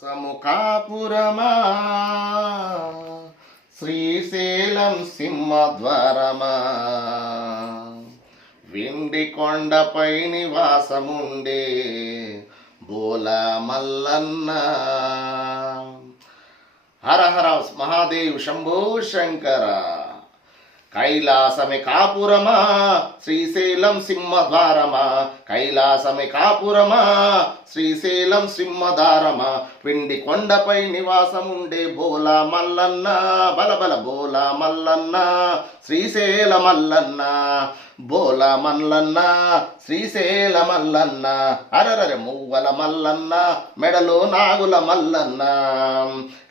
సముఖాపురమా శ్రీశైలం సింహద్వారమా వెండి కొండపై నివాసముండే బోలా మల్లన్న. హర హర మహాదేవ్ శంభో శంకర. కైలాసమే కాపురమా శ్రీశైలం సింహద్వారమా, కైలాసమే కాపురమా శ్రీశైలం సింహద్వారమా, వెండి కొండపై నివాసముండే బోలా మల్లన్న, బలబల బోలా మల్లన్న, శ్రీశైల మల్లన్న, బోలా మల్లన్న, శ్రీశైల మల్లన్న, అరరరె మువ్వల మల్లన్న, మెడలో నాగుల మల్లన్న.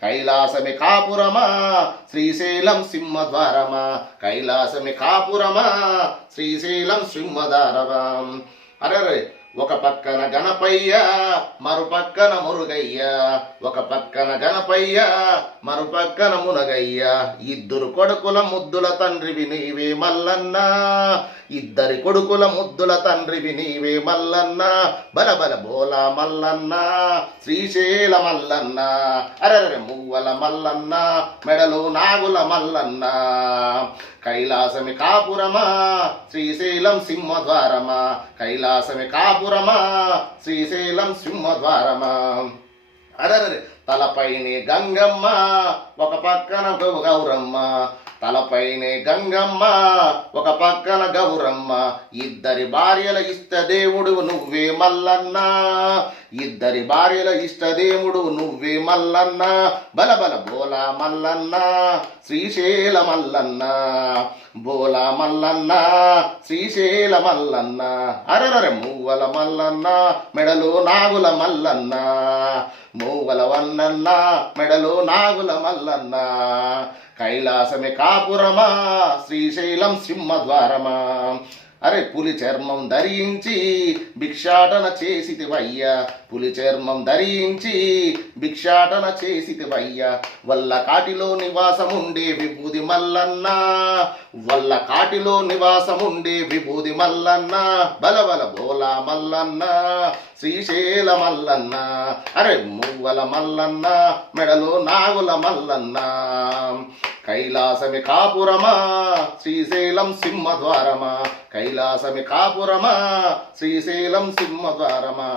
కైలాసమే కాపురమా శ్రీశైలం సింహద్వారమా, కైలాసమే కాపురమా శ్రీశైలం సింహద్వారమా. అరరే ఒక పక్కన గణపయ్య మరుపక్కన మురుగయ్య, ఒక పక్కన గణపయ్య మరుపక్కన మునగయ్య, ఇద్దరు కొడుకుల ముద్దుల తండ్రివి నీవే మల్లన్న, ఇద్దరి కొడుకుల ముద్దుల తండ్రివి నీవే మల్లన్న, బలబల బోలా మల్లన్న, శ్రీశైల మల్లన్న, అరరే మువ్వల మల్లన్న, మెడలో నాగుల మల్లన్న. కైలాసమే కాపురమా శ్రీశైలం సింహద్వారమా, కైలాసమే కాపురమా శ్రీశైలం సింహద్వారమా. అరరే తలపైనే గంగమ్మ ఒక పక్కన గౌరమ్మ, తలపైనే గంగమ్మ ఒక పక్కన గౌరమ్మ, ఇద్దరి భార్యల ఇష్టదేవుడు నువ్వే మల్లన్న, ఇద్దరి భార్యల ఇష్టదేవుడు నువ్వే మల్లన్న, బలబల బోలా మల్లన్న, శ్రీశైల మల్లన్న, బోలా మల్లన్న, శ్రీశైల మల్లన్న, అరరరె మువ్వల మల్లన్న, మెడలో నాగుల మల్లన్న, మూవల వన్నన్న, మెడలో నాగుల మల్లన్న. కైలాసమే కాపురమా శ్రీశైలం సింహద్వారమా, అరే పులి చర్మం ధరించి భిక్షాటన చేసితివయ్యా, పులి చర్మం ధరించి భిక్షాటన చేసితివయ్యా, వల్ల కాటిలో నివాసముండే విభూది మల్లన్న, వల్ల కాటిలో నివాసముండే విభూది మల్లన్న, బలబల బోలా మల్లన్న, శ్రీశైల మల్లన్న, అరే మువ్వల మల్లన్న, మెడలో నాగుల మల్లన్న. కైలాసమే కాపురమా శ్రీశైలం సింహద్వారమా, కైలాసమే కాపురమా శ్రీశైలం సింహద్వారమా.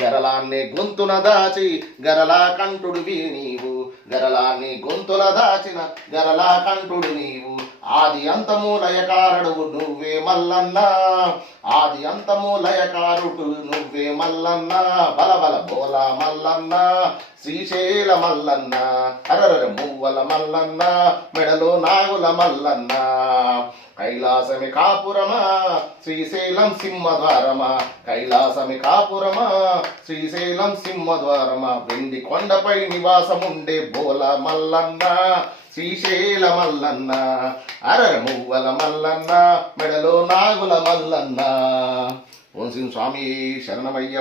గరలాన్ని గొంతున దాచి గరలా కంఠుడివి నీవు, గరలాన్ని గొంతుల దాచిన గరలా కంఠుడు నీవు, ఆది అంతము లయకారుడు నువ్వే మల్లన్న, ఆది అంతము లయకారుడు నువ్వే మల్లన్న, బలబల బోలా మల్లన్న, శ్రీశైల మల్లన్న, అరరర మువ్వల మల్లన్న, మెడలో నాగుల మల్లన్న. కైలాసమే కాపురమా శ్రీశైలం సింహద్వారమా, కైలాసమే కాపురమా శ్రీశైలం సింహద్వారమా, వెండి కొండపై నివాసముండే బోలా మల్లన్న, శ్రీశైల మల్లన్న, అరర మువ్వల మల్లన్న, మెడలో నాగుల మల్లన్న. ఓం శ్రీ స్వామి శరణమయ్యప్ప.